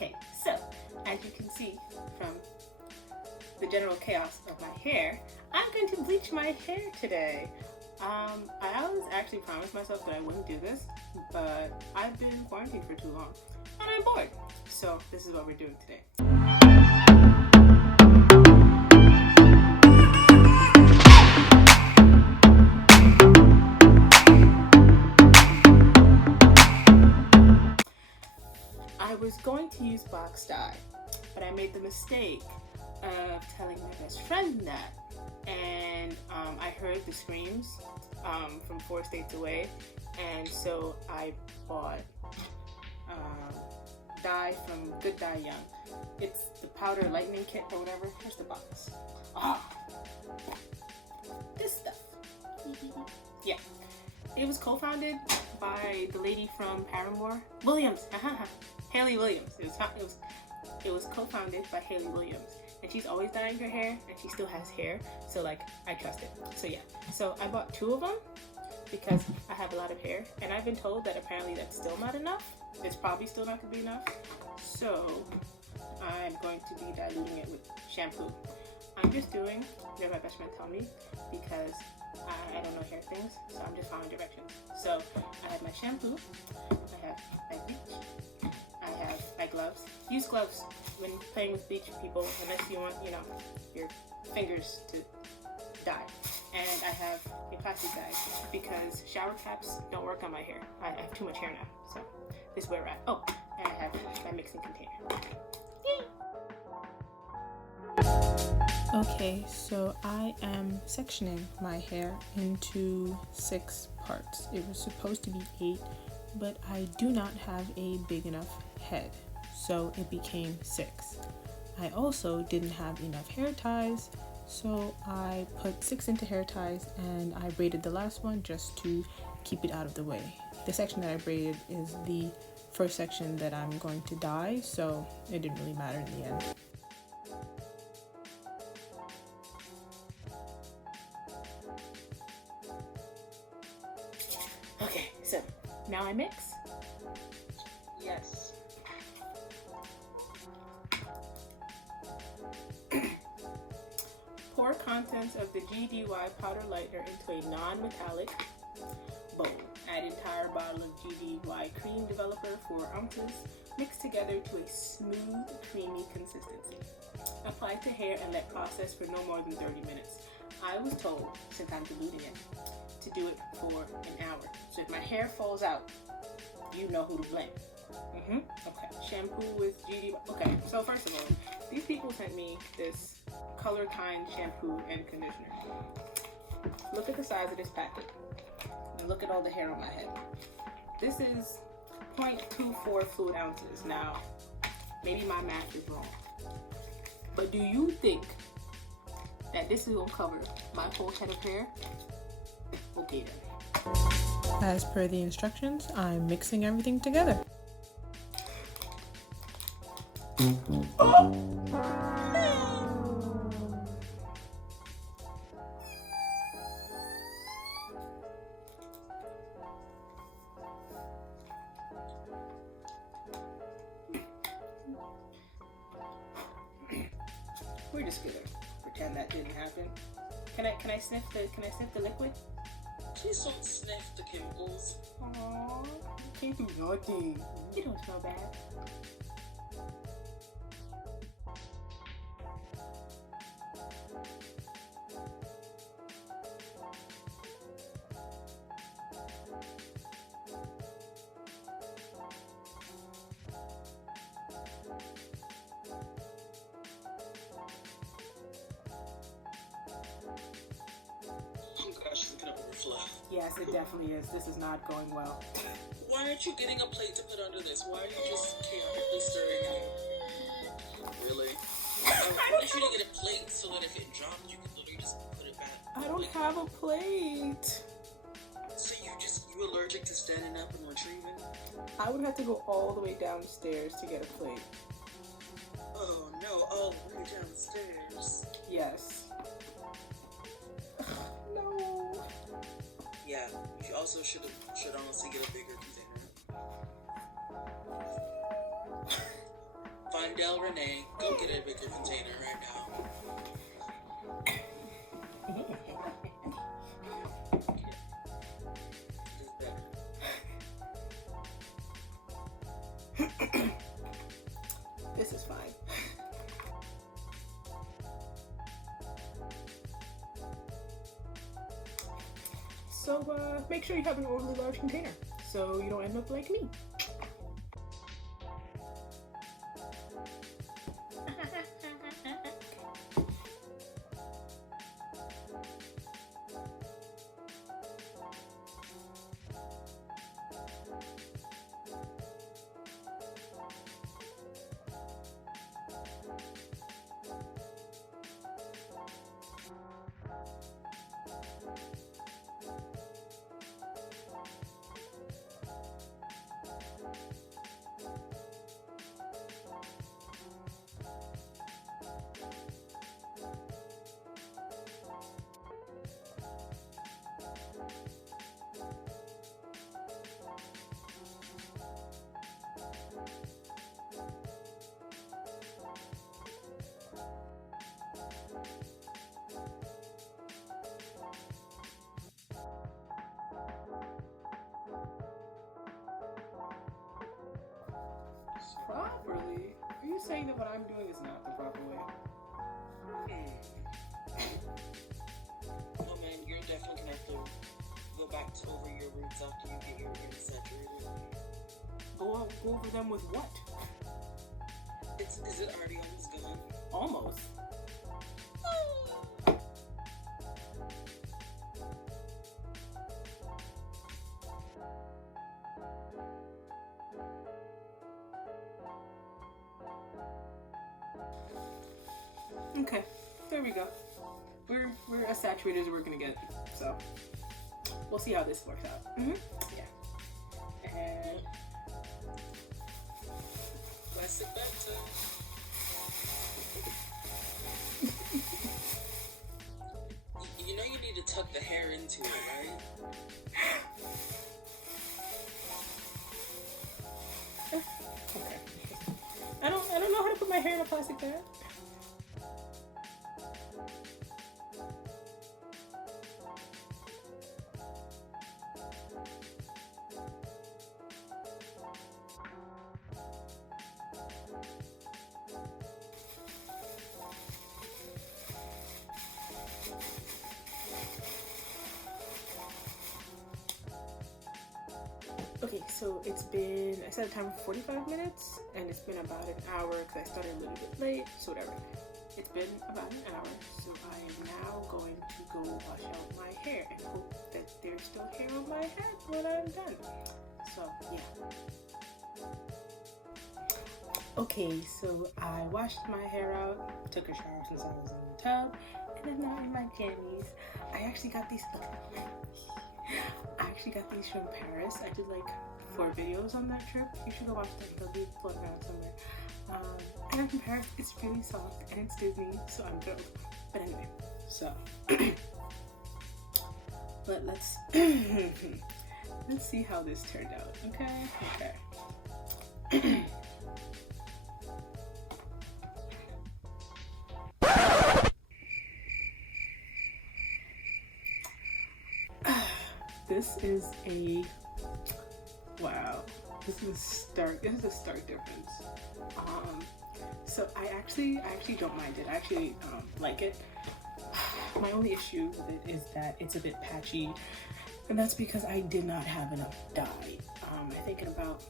Okay, so as you can see from the general chaos of my hair, I'm going to bleach my hair today. I always actually promised myself that I wouldn't do this, but I've been quarantined for too long and I'm bored. So this is what we're doing today. I was going to use box dye, but I made the mistake of telling my best friend that, and I heard the screams from 4 states away, and so I bought dye from Good Dye Young. It's the powder lightning kit or whatever. Here's the box. Oh, this stuff. Yeah, it was co-founded by the lady from Paramore, Williams. Hayley Williams. It was co-founded by Hayley Williams, and she's always dyeing her hair, and she still has hair, so like I trust it. So yeah, so I bought 2 of them because I have a lot of hair, and I've been told that apparently that's still not enough. It's probably still not going to be enough, so I'm going to be diluting it with shampoo. I'm just doing what my best friend told me because I don't know hair things, so I'm just following directions. So I have my shampoo, I have my bleach, I have my gloves. Use gloves when playing with bleach, people, unless you want, your fingers to dye. And I have a plastic dye because shower caps don't work on my hair. I have too much hair now, so this is where we're at. Oh, and I have my mixing container. Yay! Okay, so I am sectioning my hair into 6 parts. It was supposed to be 8, but I do not have a big enough head, so it became 6. I also didn't have enough hair ties, so I put 6 into hair ties and I braided the last one just to keep it out of the way. The section that I braided is the first section that I'm going to dye, so it didn't really matter in the end. Okay, so now I mix. Yes. Pour contents of the GDY powder lighter into a non-metallic bowl. Add entire bottle of GDY cream developer 4 ounces. Mix together to a smooth, creamy consistency. Apply to hair and let process for no more than 30 minutes. I was told, since I'm diluting it, to do it for an hour. So if my hair falls out, you know who to blame. Okay. Shampoo with GD. Okay, so first of all, these people sent me this Color Kind shampoo and conditioner. Look at the size of this packet. And look at all the hair on my head. This is 0.24 fluid ounces. Now, maybe my math is wrong. But do you think that this is going to cover my whole head of hair? Okay then. As per the instructions, I'm mixing everything together. We're just gonna pretend that didn't happen. Can I sniff the liquid? Please don't sniff the chemicals. Aww, you can't do nothing. You don't smell bad. Yes, it definitely is. This is not going well. Why aren't you getting a plate to put under this? Why are you just chaotically stirring it? Really? I want you to get a plate so that if it dropped, you can literally just put it back. I don't have a plate. So you allergic to standing up and retrieving? I would have to go all the way downstairs to get a plate. Oh no, all the way downstairs. Yes. No. Yeah, you also should honestly get a bigger container. Del Renee, go get a bigger container right now. This is fine. So make sure you have an overly large container so you don't end up like me. Properly? Are you saying that what I'm doing is not the proper way? Oh man, you're definitely gonna have to go back over your roots after you get your ears saturated. Go over them with what? Is it already almost gone? Almost. Okay, there we go. We're as saturated as we're gonna get, so we'll see how this works out. Yeah. And Plastic bag time. You know you need to tuck the hair into it, right? okay. I don't know how to put my hair in a plastic bag. Okay, so it's been, I set a timer for 45 minutes, and it's been about an hour because I started a little bit late, so whatever. It's been about an hour, so I am now going to go wash out my hair and hope that there's still hair on my head when I'm done. So, yeah. Okay, so I washed my hair out, took a shower since I was in the tub, and I'm now in my jammies. I actually got these from Paris. I did like 4 videos on that trip. You should go watch them. They'll be floating around somewhere. I got from Paris. It's really soft and it's Disney, so I'm thrilled. But anyway, so but let's see how this turned out. Okay. This is a wow. This is a stark difference. So I actually don't mind it. I actually like it. My only issue with it is that it's a bit patchy, and that's because I did not have enough dye. I think in about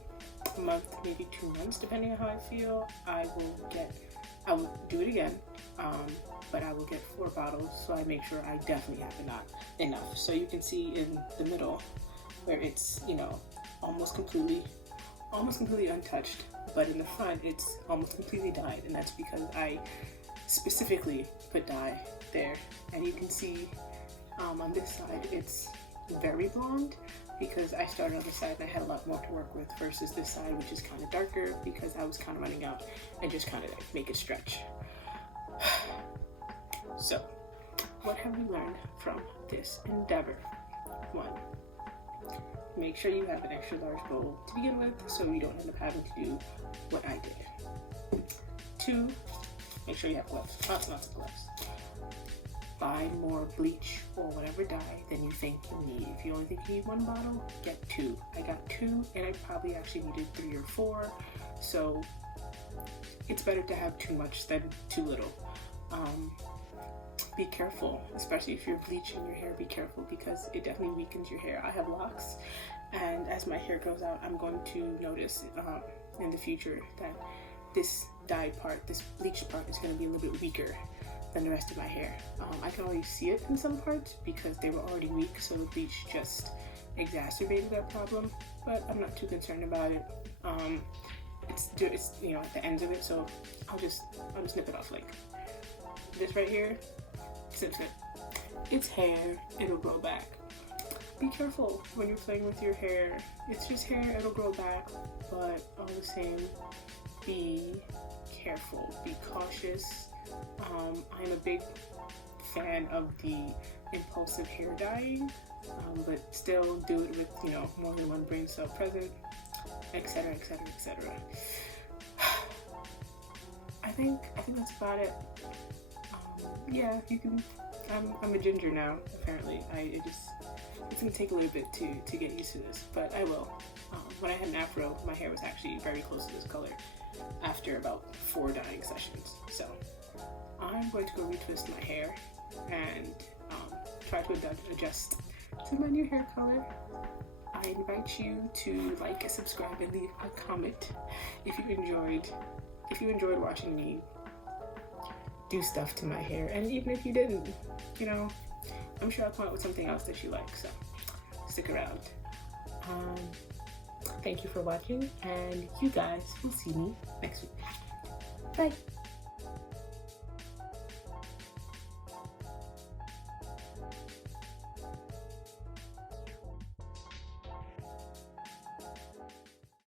a month, maybe 2 months, depending on how I feel, I will do it again. But I will get 4 bottles, so I make sure I definitely have enough. So you can see in the middle where it's, you know, almost completely untouched, but in the front it's almost completely dyed, and that's because I specifically put dye there. And you can see on this side it's very blonde because I started on the side and I had a lot more to work with versus this side, which is kind of darker because I was kind of running out and just kind of like make it stretch. So, what have we learned from this endeavor? 1, make sure you have an extra large bowl to begin with so you don't end up having to do what I did. 2, make sure you have gloves, lots of gloves. Buy more bleach or whatever dye than you think you need. If you only think you need 1 bottle, get 2. I got 2 and I probably actually needed 3 or 4. So it's better to have too much than too little. Be careful, especially if you're bleaching your hair, be careful because it definitely weakens your hair. I have locks, and as my hair grows out, I'm going to notice in the future that this dyed part, this bleached part, is going to be a little bit weaker than the rest of my hair. I can already see it in some parts because they were already weak, so the bleach just exacerbated that problem, but I'm not too concerned about it. It's you know, at the ends of it, so I'll just snip it off like this right here. Snip, snip. It's hair, it'll grow back. Be careful when you're playing with your hair. It's just hair, it'll grow back, but all the same, be careful, be cautious. I'm a big fan of the impulsive hair dyeing, but still do it with, you know, more than one brain cell present, etc, etc, etc. I think that's about it. Yeah, you can. I'm a ginger now. Apparently, it's gonna take a little bit to get used to this, but I will. When I had an afro, my hair was actually very close to this color after about 4 dyeing sessions. So I'm going to go retwist my hair and try to adjust to my new hair color. I invite you to like and subscribe and leave a comment if you enjoyed watching me do stuff to my hair, and even if you didn't, you know, I'm sure I'll come up with something else that you like, so stick around. Thank you for watching, and you guys will see me next week. Bye.